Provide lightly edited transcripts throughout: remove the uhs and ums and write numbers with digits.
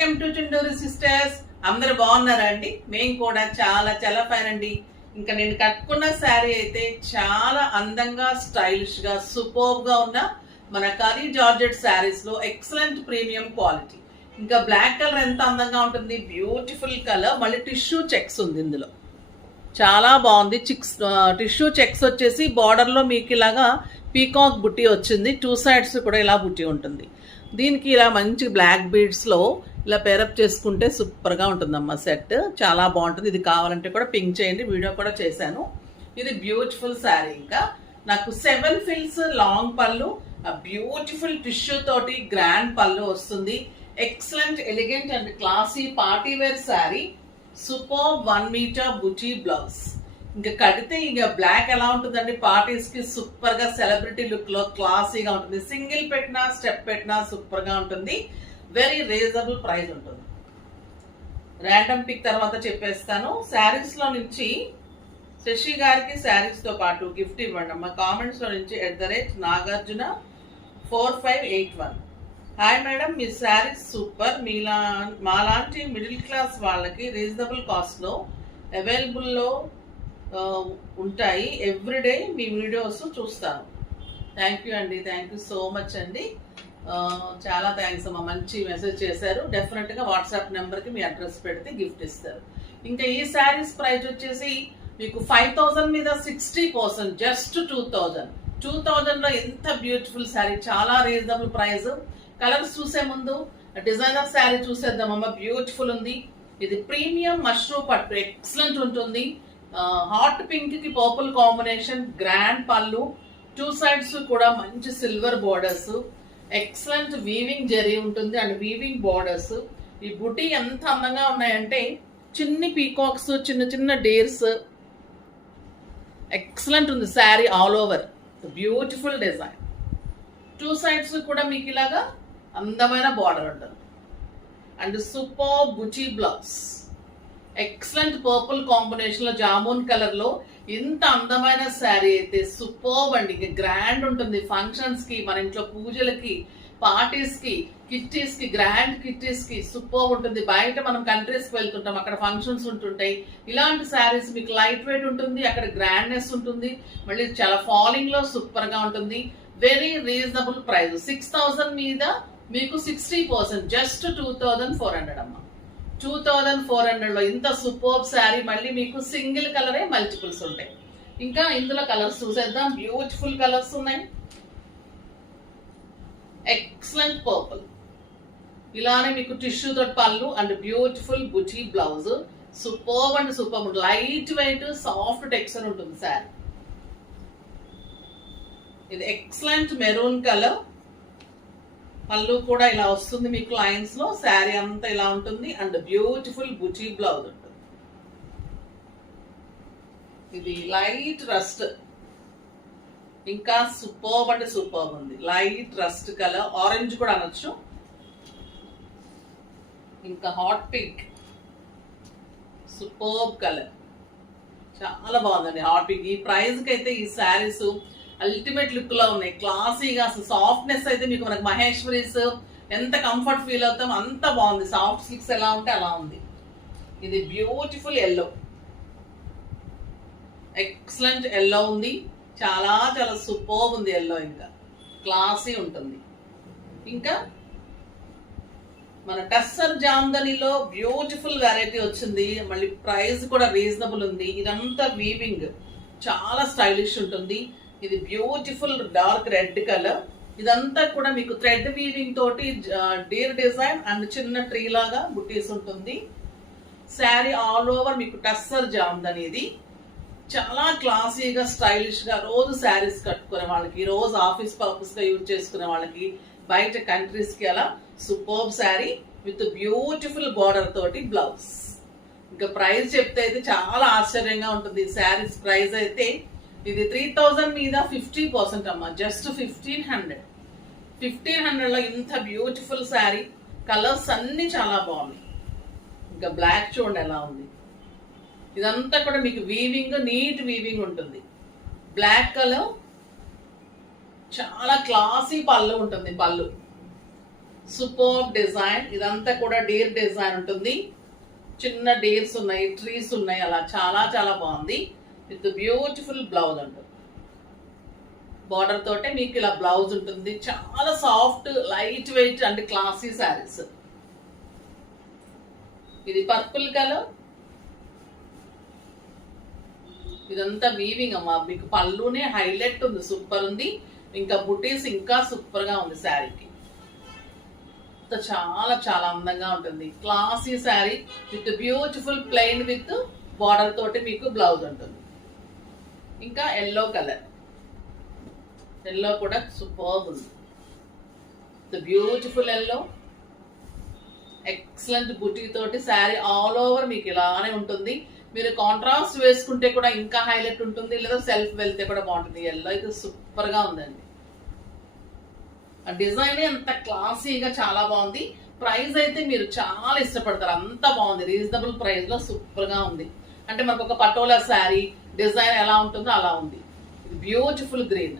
Welcome to Chunduru sisters. అందరు బాగున్నారా అండి? మేము కూడా చాలా చాలా ఫైన్ అండి. ఇంకా నేను కట్టుకున్న శారీ అయితే చాలా అందంగా స్టైలిష్ గా సూపర్బ్ గా ఉన్న మన కరీ జార్జెట్ శారీస్ లో ఎక్సలెంట్ ప్రీమియం క్వాలిటీ. ఇంకా బ్లాక్ కలర్ ఎంత అందంగా ఉంటుంది, బ్యూటిఫుల్ కలర్. మళ్ళీ టిష్యూ చెక్స్ ఉంది ఇందులో, చాలా బాగుంది. టిష్యూ చెక్స్ వచ్చేసి బార్డర్ లో మీకు ఇలాగా పీకాక్ బుట్టి వచ్చింది, టూ సైడ్స్ కూడా ఇలా బుట్టి ఉంటుంది. దీనికి ఇలా మంచి బ్లాక్ బీడ్స్లో ఇలా పేరప్ చేసుకుంటే సూపర్గా ఉంటుందమ్మా సెట్, చాలా బాగుంటుంది. ఇది కావాలంటే కూడా పింక్ చేయండి, వీడియో కూడా చేశాను. ఇది బ్యూటిఫుల్ శారీ. ఇంకా నాకు 7 ఫిల్స్ లాంగ్ పళ్ళు, బ్యూటిఫుల్ టిష్యూ తోటి గ్రాండ్ పళ్ళు వస్తుంది. Excellent elegant and classy party wear sari. Super 1 meter బుటీ బ్లౌజ్. ఇంకా కడితే ఇంకా బ్లాక్ ఎలా ఉంటుందండి, పార్టీస్ కి సూపర్ గా సెలబ్రిటీ లుక్ లో క్లాసీగా ఉంటుంది. సింగిల్ పెట్టినా స్టెప్ పెట్టినా సూపర్ గా ఉంటుంది. వెరీ రీజనబుల్ ప్రైస్ ఉంటుంది. ర్యాండమ్ పిక్ తర్వాత చెప్పేస్తాను. శారీస్ లో నుంచి శశి గారికి శారీస్ తో పాటు గిఫ్ట్ ఇవ్వండి అమ్మా. కామెంట్స్ లో నుంచి @నాగార్జున 4581. హాయ్ మేడం, మీ శారీస్ సూపర్. మాలాంటి మిడిల్ క్లాస్ వాళ్ళకి రీజనబుల్ కాస్ట్ లో అవైలబుల్ లో ఉంటాయి. ఎవ్రీడే మీ వీడియోస్ చూస్తాను. థ్యాంక్ యూ అండి, థ్యాంక్ యూ సో మచ్ అండి. చాలా థ్యాంక్స్ అమ్మా, మంచి మెసేజ్ చేశారు. డెఫినెట్గా వాట్సాప్ నెంబర్కి మీ అడ్రస్ పెడితే గిఫ్ట్ ఇస్తారు. ఇంకా ఈ శారీస్ ప్రైస్ వచ్చేసి మీకు 5000 మీద 60%, జస్ట్ 2000లో ఎంత బ్యూటిఫుల్ శారీ, చాలా రీజనబుల్ ప్రైస్. కలర్స్ చూసే ముందు డిజైనర్ శారీ చూసేద్దామమ్మా. బ్యూటిఫుల్ ఉంది. ఇది ప్రీమియం మష్రూమ్ పట్టు, ఎక్సలెంట్ ఉంటుంది. హాట్ పింక్ కి పర్పుల్ కాంబినేషన్, గ్రాండ్ పళ్ళు, టూ సైడ్స్ కూడా మంచి silver borders, excellent weaving zari ఉంటుంది అండ్ వీవింగ్ బోర్డర్స్. ఈ బుటీ ఎంత అందంగా ఉన్నాయంటే చిన్ని పీకాక్స్, చిన్న చిన్న డేర్స్, ఎక్సలెంట్ ఉంది sari all over. Beautiful design. Two sides కూడా మీకు ఇలాగా అందమైన బార్డర్ ఉంటుంది and super buti blouse. Excellent purple combination లో జామున్ కలర్ లో ఇంత అందమైన శారీ అయితే సూపర్బ్ అండి. ఇంకా గ్రాండ్ ఉంటుంది. ఫంక్షన్స్ కి, మన ఇంట్లో పూజలకి, పార్టీస్ కి, కిట్టీస్ కి, గ్రాండ్ కిట్టీస్ కి సూపర్బ్ ఉంటుంది. బయట మనం కంట్రీస్ కి వెళ్తుంటాం, అక్కడ ఫంక్షన్స్ ఉంటుంటాయి. ఇలాంటి శారీస్ మీకు లైట్ వెయిట్ ఉంటుంది, అక్కడ గ్రాండ్నెస్ ఉంటుంది, మళ్ళీ చాలా ఫాలింగ్ లో సూపర్ గా ఉంటుంది. Very reasonable price. 6000 మీద మీకు 60%, జస్ట్ 2400 అమ్మా. 2400 లో ఇంత సూపర్బ్ శారీ. మళ్ళీ మీకు సింగిల్ కలరే మల్టిపుల్స్ ఉంటాయి. ఇంకా ఇందులో కలర్స్ చూసేద్దాం. బ్యూటిఫుల్ కలర్స్ ఉన్నాయి. ఎక్సలెంట్ పర్పుల్, ఇలానే మీకు టిష్యూ తోటి పళ్ళు and beautiful buti blouse. Superb and superb. Light weight soft texture ఉంటుంది శారీ. ఇది ఎక్సలెంట్ మెరూన్ కలర్. పళ్ళు కూడా ఇలా వస్తుంది మీకు లైన్స్ లో. శారీ అంతా ఇలా ఉంటుంది అండ్ బ్యూటిఫుల్ బుటీ బ్లౌజ్ ఉంటుంది. ఇది లైట్ రస్ట్, ఇంకా సూపర్బ్ అంటే సూపర్బ్ ఉంది. లైట్ రస్ట్ కలర్, ఆరెంజ్ కూడా అనొచ్చు. ఇంకా హాట్ పింక్, సూపర్బ్ కలర్, చాలా బాగుందండి హాట్ పింక్. ఈ ప్రైస్ కి అయితే ఈ శారీస్ అల్టిమేట్ లుక్ లో ఉన్నాయి, క్లాసీగా. అసలు సాఫ్ట్నెస్ అయితే మీకు మనకు మహేశ్వరీస్ ఎంత కంఫర్ట్ ఫీల్ అవుతాం అంత బాగుంది. సాఫ్ట్ సిల్క్స్ ఎలా ఉంటే అలా ఉంది. ఇది బ్యూటిఫుల్ ఎల్లో, ఎక్సలెంట్ ఎల్లో ఉంది. చాలా చాలా సూపర్బ్ ఉంది ఎల్లో. ఇంకా క్లాసీ ఉంటుంది. ఇంకా మన టస్సర్ జామ్దనిలో బ్యూటిఫుల్ వెరైటీ వచ్చింది. మళ్ళీ ప్రైస్ కూడా రీజనబుల్ ఉంది. ఇదంతా వీవింగ్, చాలా స్టైలిష్ ఉంటుంది. ఇది బ్యూటిఫుల్ డార్క్ రెడ్ కలర్. ఇదంతా కూడా మీకు థ్రెడ్ వీవింగ్ తోటి డీర్ డిజైన్ అండ్ చిన్న ట్రీ లాగా బుటీస్ ఉంటుంది. శారీ ఆల్ ఓవర్ మీకు టస్సర్ జామ్దని. ఇది చాలా క్లాసీగా స్టైలిష్ గా రోజు శారీస్ కట్టుకునే వాళ్ళకి, రోజు ఆఫీస్ పర్పస్ గా యూజ్ చేసుకునే వాళ్ళకి, బయట కంట్రీస్ కి అలా superb sari with beautiful border తోటి బ్లౌజ్. ఇంకా ప్రైస్ చెప్తే అయితే చాలా ఆశ్చర్యంగా ఉంటుంది. శారీస్ ప్రైస్ అయితే ఇది 3000 మీద 50% అమ్మా, జస్ట్ 1500 లో ఇంత బ్యూటిఫుల్ శారీ. కలర్స్ అన్ని చాలా బాగున్నాయి. ఇంకా బ్లాక్ చూడండి ఎలా ఉంది. ఇదంతా కూడా మీకు వీవింగ్, నీట్ వీవింగ్ ఉంటుంది. బ్లాక్ కలర్, చాలా క్లాసీ పళ్ళు ఉంటుంది. పళ్ళు సూపర్ డిజైన్. ఇదంతా కూడా డీర్ డిజైన్ ఉంటుంది. చిన్న డీర్స్ ఉన్నాయి, ట్రీస్ ఉన్నాయి, అలా చాలా చాలా బాగుంది. విత్ బ్యూటిఫుల్ బ్లౌజ్ ఉంటుంది. బార్డర్ తోటే మీకు ఇలా బ్లౌజ్ ఉంటుంది. చాలా soft, light weight and classy saris. ఇది పర్పుల్ కలర్. ఇదంతా వీవింగ్ అమ్మా. మీకు పళ్ళునే హైలైట్ ఉంది, సూపర్ ఉంది. ఇంకా బుటీస్ ఇంకా సూపర్ గా ఉంది శారీకి. చాలా చాలా అందంగా ఉంటుంది. Classy sari with beautiful plain with border తోటి మీకు బ్లౌజ్ ఉంటుంది. ఇంకా ఎల్లో కలర్. ఎల్లో కూడా సూపర్ ఉంది. బ్యూటిఫుల్ ఎల్లో, ఎక్సలెంట్ బుటీ తోటి శారీ ఆల్ ఓవర్ మీకు ఇలానే ఉంటుంది. మీరు కాంట్రాస్ట్ వేసుకుంటే కూడా ఇంకా హైలైట్ ఉంటుంది, లేదా సెల్ఫ్ వెళ్తే కూడా బాగుంటుంది. ఎల్లో అయితే సూపర్ గా ఉందండి. డిజైన్ అంత క్లాసీగా చాలా బాగుంది. ప్రైస్ అయితే మీరు చాలా ఇష్టపడతారు, అంత బాగుంది. రీజనబుల్ ప్రైస్ లో సూపర్ గా ఉంది. అంటే మనకు ఒక పటోలా శారీ డిజైన్ ఎలా ఉంటుందో అలా ఉంది. ఇది beautiful green,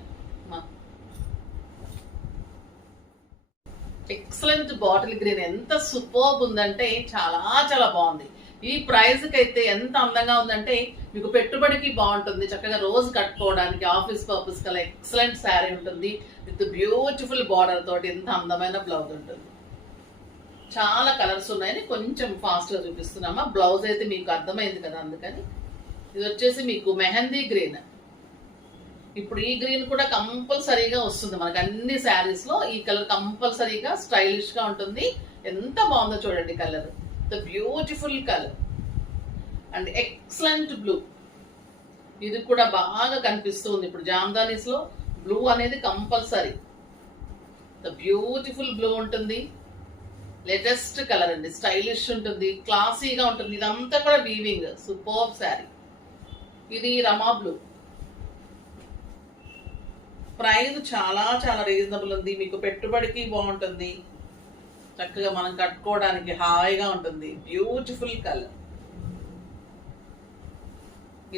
excellent bottle green. ఎంత సూపర్ ఉందంటే చాలా చాలా బాగుంది. ఈ ప్రైస్ కి అయితే ఎంత అందంగా ఉందంటే మీకు పెట్టుబడికి బాగుంటుంది. చక్కగా రోజు కట్టుకోవడానికి, ఆఫీస్ పర్పస్ కల్లా ఎక్సలెంట్ శారీ ఉంటుంది. విత్ బ్యూటిఫుల్ బార్డర్ తోటి ఎంత అందమైన బ్లౌజ్ ఉంటుంది. చాలా కలర్స్ ఉన్నాయని కొంచెం ఫాస్ట్ గా చూపిస్తున్నామా. బ్లౌజ్ అయితే మీకు అర్థమైంది కదా, అందుకని. ఇది వచ్చేసి మీకు మెహందీ గ్రీన్. ఇప్పుడు ఈ గ్రీన్ కూడా కంపల్సరీగా వస్తుంది మనకు అన్ని శారీస్ లో. ఈ కలర్ కంపల్సరీగా స్టైలిష్ గా ఉంటుంది. ఎంత బాగుందో చూడండి colour. The beautiful colour and excellent blue. ఇది కూడా బాగా కనిపిస్తుంది ఇప్పుడు జామ్దానీస్ లో. బ్లూ అనేది కంపల్సరీ. ద బ్యూటిఫుల్ బ్లూ ఉంటుంది. లేటెస్ట్ కలర్ అండి, స్టైలిష్ ఉంటుంది, క్లాసీగా ఉంటుంది. ఇదంతా కూడా వీవింగ్, సూపర్ శారీ. ఇది రమా బ్లూ. ప్రైస్ చాలా చాలా రీజనబుల్ ఉంది. మీకు పెట్టుబడికి బాగుంటుంది, చక్కగా మనం కట్టుకోవడానికి హాయిగా ఉంటుంది. Beautiful colour.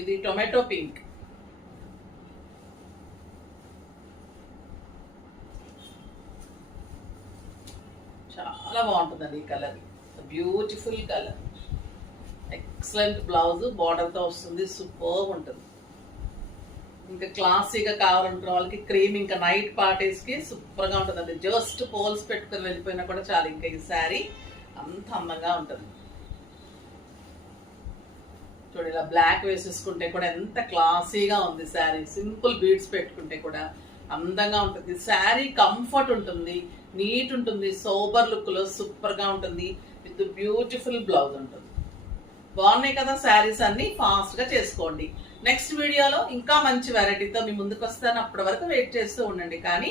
ఇది టొమాటో పింక్. చాలా బాగుంటుందండి ఈ colour. Beautiful colour, excellent blouse, border తో వస్తుంది, సూపర్ ఉంటుంది. ఇంకా క్లాసీగా కావాలనుకున్న వాళ్ళకి క్రీమ్, ఇంకా నైట్ పార్టీస్ కి సూపర్ గా ఉంటుంది. జస్ట్ పోల్స్ పెట్టుకుని వెళ్ళిపోయినా కూడా చాలు. ఇంకా ఈ శారీ అంత అందంగా ఉంటుంది. చూడు, ఇలా బ్లాక్ వేసేసుకుంటే కూడా ఎంత క్లాసీగా ఉంది శారీ. సింపుల్ బీడ్స్ పెట్టుకుంటే కూడా అందంగా ఉంటుంది. శారీ కంఫర్ట్ ఉంటుంది, నీట్ ఉంటుంది, సోబర్ లుక్ లో సూపర్ గా ఉంటుంది. విత్ బ్యూటిఫుల్ బ్లౌజ్ ఉంటుంది. బాగున్నాయి కదా శారీస్ అన్ని. ఫాస్ట్ గా చేసుకోండి. నెక్స్ట్ వీడియోలో ఇంకా మంచి వెరైటీతో మీ ముందుకు వస్తాను. అప్పటి వరకు వెయిట్ చేస్తూ ఉండండి. కానీ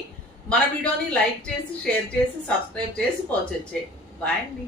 మన వీడియోని లైక్ చేసి, షేర్ చేసి, సబ్స్క్రైబ్ చేసి పోచొచ్చే. బాయ్ అండి.